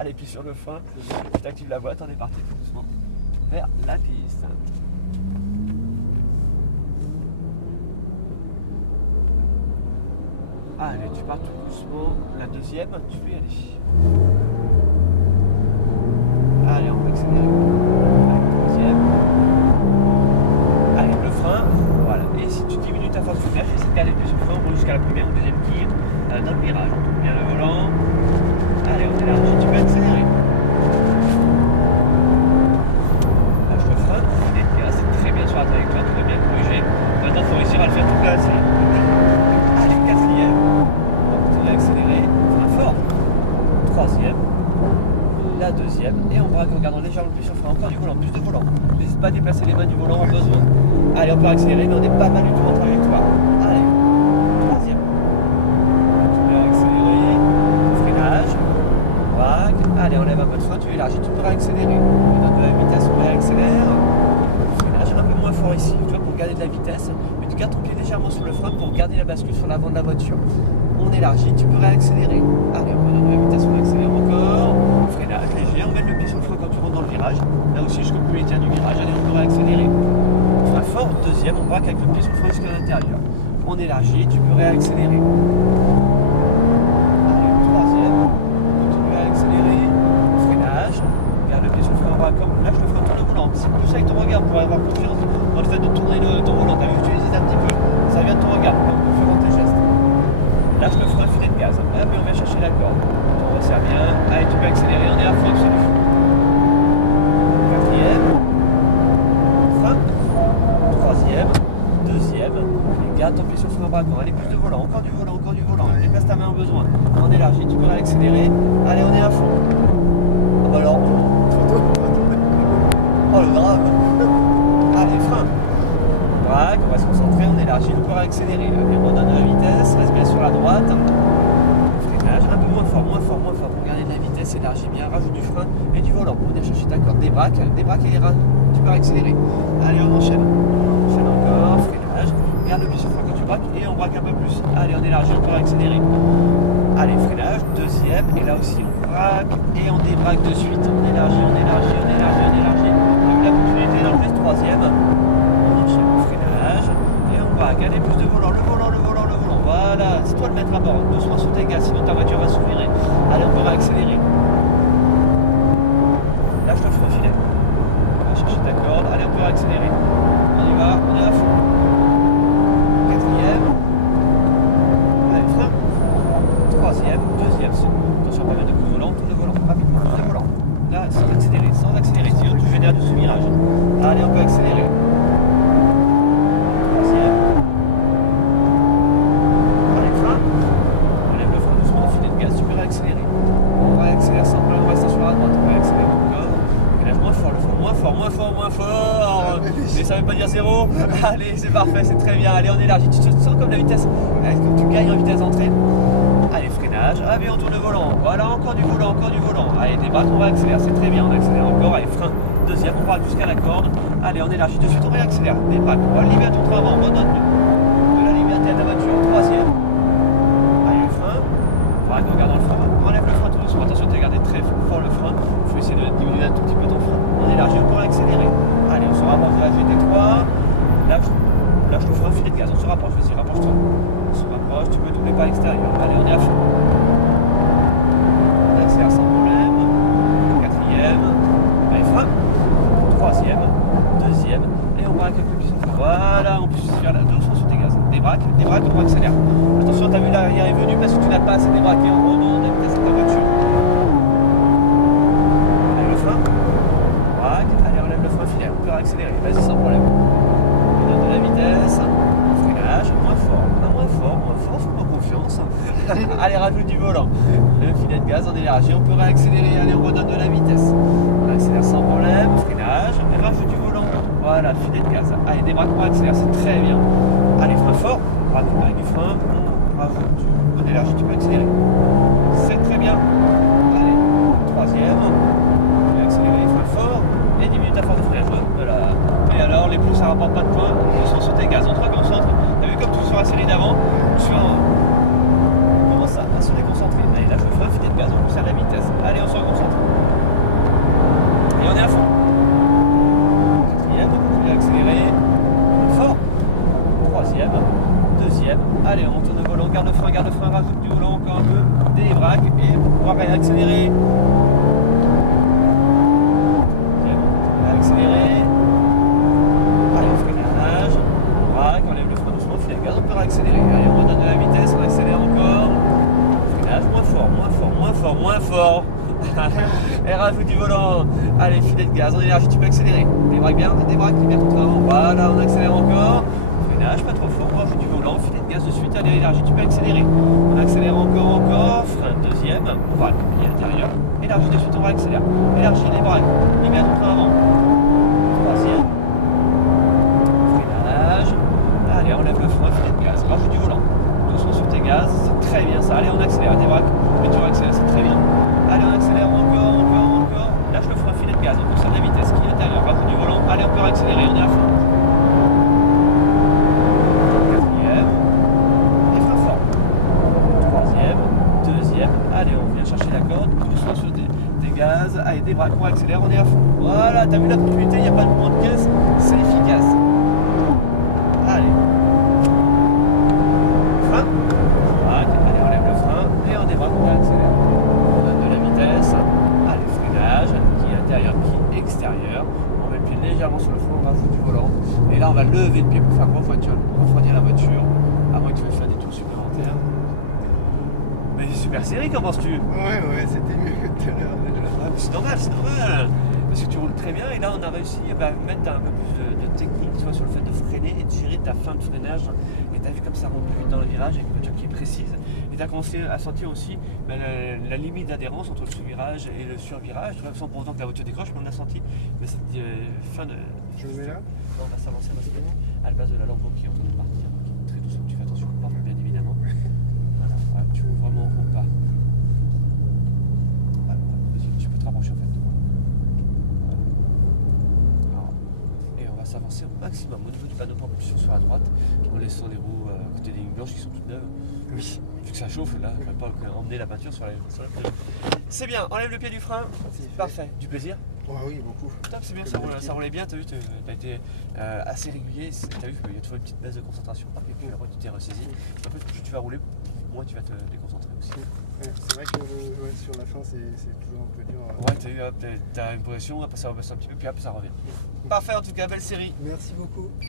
Allez, puis sur le frein, tu actives la boîte, on est parti tout doucement vers la piste. Allez, tu pars tout doucement. La deuxième, tu peux y aller. Allez, on peut accélérer. Allez, la deuxième. Allez, le frein. Voilà. Et si tu diminues ta force de freinage, essaie de garder plus le frein, on roule jusqu'à la première ou deuxième quille dans le virage. On tourne bien le volant. Allez, on élargit, tu peux accélérer. Lâche le frein. Et c'est très bien sur la trajectoire, tout est bien corrigé. Maintenant, il faut réussir à le faire toute la série. Allez, quatrième. On va accélérer. Frein fort. Troisième. La deuxième. Et on braque en gardant légèrement plus sur le frein. Encore du volant, plus de volant. N'hésite pas à déplacer les mains du volant en besoin. Allez, on peut accélérer, mais on n'est pas mal du tout en trajectoire. Allez. Troisième. Tu peux accélérer. Freinage. Braque. Allez, on lève un peu de frein, tu élargis, tu peux réaccélérer. On donne de la vitesse, on réaccélère. Freinage un peu moins fort ici, tu vois, pour garder de la vitesse. Mais tu gardes ton pied légèrement sur le frein pour garder la bascule sur l'avant de la voiture. On élargit, tu peux réaccélérer. Allez, on redonne de la vitesse, on accélère encore. Freinage léger, on met le pied sur le frein quand tu rentres dans le virage. Là aussi, jusqu'au plus métier du virage. Allez, on peut réaccélérer. Frein fort, deuxième, on braque avec le pied sur le frein jusqu'à l'intérieur. On élargit, tu peux réaccélérer. Lâche le frein, tourne le volant. C'est plus avec ton regard pour avoir confiance dans le fait de tourner ton volant. T'as vu que tu hésites un petit peu, ça vient de ton regard, on peut faire tes gestes. Lâche le frein, filet de gaz. Hop, et on vient chercher la corde. On resserre bien. Allez, tu peux accélérer, on est à fond absolu. Quatrième. Frein. Troisième. Deuxième. Et garde ton pied sur le frein braquant. Allez, plus de volant, encore du volant, encore du volant. Déplace ta main au besoin. On élargit, tu peux réaccélérer. Allez, on est à fond. Ah bah alors. Oh le drame. Allez, frein. Braque, on va se concentrer, on élargit, on peut accélérer. Allez, on redonne de la vitesse, reste bien sur la droite. Freinage, un peu moins fort, pour garder de la vitesse, élargis bien, rajoute du frein et du volant. On vient chercher ta corde, des braques et tu peux accélérer. Allez, on enchaîne. On enchaîne encore, freinage, garde le pied sur le frein quand tu braques et on braque un peu plus. Allez, on élargit, on peut accélérer. Allez, freinage, deuxième, et là aussi on braque et on débraque de suite. On élargit, on élargit, on élargit, on élargit. La continuité dans le plus troisième. On enchaîne le freinage et on braque. Allez, plus de volant, le volant, le volant, le volant. Voilà, c'est toi de mettre à bord. Doucement sur tes gaz, sinon ta voiture va s'ouvrir. Allez, on peut réaccélérer. Lâche le frein filet. On va chercher ta corde. Allez, on peut réaccélérer. On y va, on est à fond. Quatrième. Allez, frein. Troisième, deuxième. Attention, pas mal de coups de volant, tourne le volant, rapidement, tourne le volant. Là, sans accélérer, sinon tu génères du sous-virage. Allez, on peut accélérer. Troisième. Allez, frein. On lève le frein doucement, on filet de gaz, tu peux réaccélérer. On réaccélère sans problème, on reste sur la droite, on peut accélérer encore. Et lève moins fort, le frein, moins fort. Mais ça veut pas dire zéro. Allez, c'est parfait, c'est très bien. Allez, on élargit, tu te sens comme la vitesse, comme tu gagnes en vitesse d'entrée. Allez, freinage, ah mais on tourne le volant, voilà, encore du volant. Allez, débraque, on réaccélère, c'est très bien, on accélère encore, allez, frein, deuxième, on braque jusqu'à la corde, allez, on élargit, de suite on réaccélère, débraque, on va libérer ton train avant, on redonne de la liberté à ta voiture, troisième, allez, le frein, braque en gardant le frein, on enlève le frein tout doucement, attention, tu as gardé très fort le frein, il faut essayer de diminuer un tout petit peu ton frein, on élargit, on peut réaccélérer, allez, on se rapproche de la GT3, lâche le frein, filet de gaz, on se rapproche, vas-y, rapproche-toi. On se rapproche, tu peux doubler par l'extérieur. Allez, on est à fond. On accélère sans problème. Quatrième. Allez, frein. Troisième. Deuxième. Et on braque avec le pied sur le frein. Voilà, on peut se faire la doucement sur tes gaz. Débraque, on accélère. Attention, t'as vu l'arrière est venu parce que tu n'as pas assez débraqué. On redonne la vitesse de ta voiture. Allez, le frein. Braque. Allez, on lève le frein filaire. On peut accélérer. Vas-y, sans problème. On donne de la vitesse. Freinage, moins fort, faut pas confiance. Allez, rajoute du volant. Le filet de gaz, on élargit, on peut réaccélérer, allez, on redonne de la vitesse. On accélère sans problème, freinage, et rajoute du volant. Voilà, filet de gaz. Allez, débraque, on accélère, c'est très bien. Allez, frein fort, braque avec du frein, on rajoute, on élargit, tu peux accélérer. C'est très bien. Allez, troisième, on peut accélérer, frein fort, et 10 minutes à force de freinage. Voilà. Et alors, les plus, ça rapporte pas de points, ils sont sur tes gaz, on te reconcentre. T'as vu comme tu sur la série d'avant, tu commences à se déconcentrer. Allez, lâche le frein, filet de gaz, on pousse à la vitesse. Allez, on se reconcentre. Allez, accélérez. Accélérer. Allez, freinage. On braque, on lève le frein doucement, filet de gaz, on peut réaccélérer. Allez, on redonne de la vitesse, on accélère encore. Freinage, moins fort, moins fort, moins fort, moins fort. Et rajoute du volant. Allez, filet de gaz, en énergie, tu peux accélérer. Débraque bien contre l'avant. Voilà, on accélère encore. Freinage, pas trop fort, on rajoute du volant, filet de gaz de suite. Allez, énergie, tu peux accélérer. On accélère encore. Frein deuxième, on braque, pied intérieur. Énergie de suite, on réaccélère. Énergie, les braques, lumière contre l'avant. Troisième. Freinage. Allez, on lève le frein, filet de gaz, rajoute du volant. Doucement sur tes gaz, c'est très bien ça. Allez, on accélère, débraque, puis tu réaccélères, c'est très bien. Allez, on accélère encore. Lâche le frein, filet de gaz, on conserve la vitesse qui est intérieure, rajoute du volant. Allez, on peut réaccélérer, on est à fond. Quatrième. Et frein fort. Troisième. Deuxième. Allez, on vient chercher la corde, doucement sur tes gaz. Allez, débraque, on accélère, on est à fond. Voilà, t'as vu la continuité, il n'y a pas de mouvement de caisse, c'est efficace. Allez. Frein. Allez, on lève le frein et on débraque, on accélère. On donne de la vitesse. Allez, freinage, qui est intérieur, qui est extérieur. On met le pied légèrement sur le frein, on rajoute du volant. Et là, on va lever le pied pour faire refroidir la voiture, à moins que tu veuilles faire des tours supplémentaires. Mais c'est super série, qu'en penses-tu? Ouais, c'était mieux tout à l'heure. C'est normal. Parce que tu roules très bien et là on a réussi à mettre un peu plus de technique, tu vois, sur le fait de freiner et de gérer ta fin de freinage. Et tu as vu comme ça monte plus vite dans le virage avec une voiture qui est précise. Et tu as commencé à sentir aussi la limite d'adhérence entre le sous-virage et le sur-virage. Tu vois, sans pour autant que la voiture décroche, mais on l'a senti. Mais cette fin de. Je le mets là. On va s'avancer à la base de la lampe qui est en train de partir. Très doucement, tu fais attention au pas, bien évidemment. Voilà, tu roules vraiment au pas. Voilà, vas-y, tu peux te rapprocher en fait. S'avancer au maximum au niveau du panneau propulsion sur la droite en laissant les roues à côté des lignes blanches qui sont toutes neuves. Oui. Vu que ça chauffe là, on ne va pas emmener la peinture sur la pneu. C'est bien, enlève le pied du frein, c'est parfait. Du plaisir? Oh, oui, beaucoup. Top, c'est bien, ça roulait bien, t'as vu, t'as été assez régulier, t'as vu qu'il y a toujours une petite baisse de concentration, et puis après tu t'es ressaisi. En fait, plus tu vas rouler, moins tu vas te déconcentrer aussi. Ouais, c'est vrai que sur la fin c'est toujours un peu dur. Ouais, t'as vu, t'as une progression, après ça rebaisse un petit peu, puis après ça revient. Parfait en tout cas, belle série. Merci beaucoup.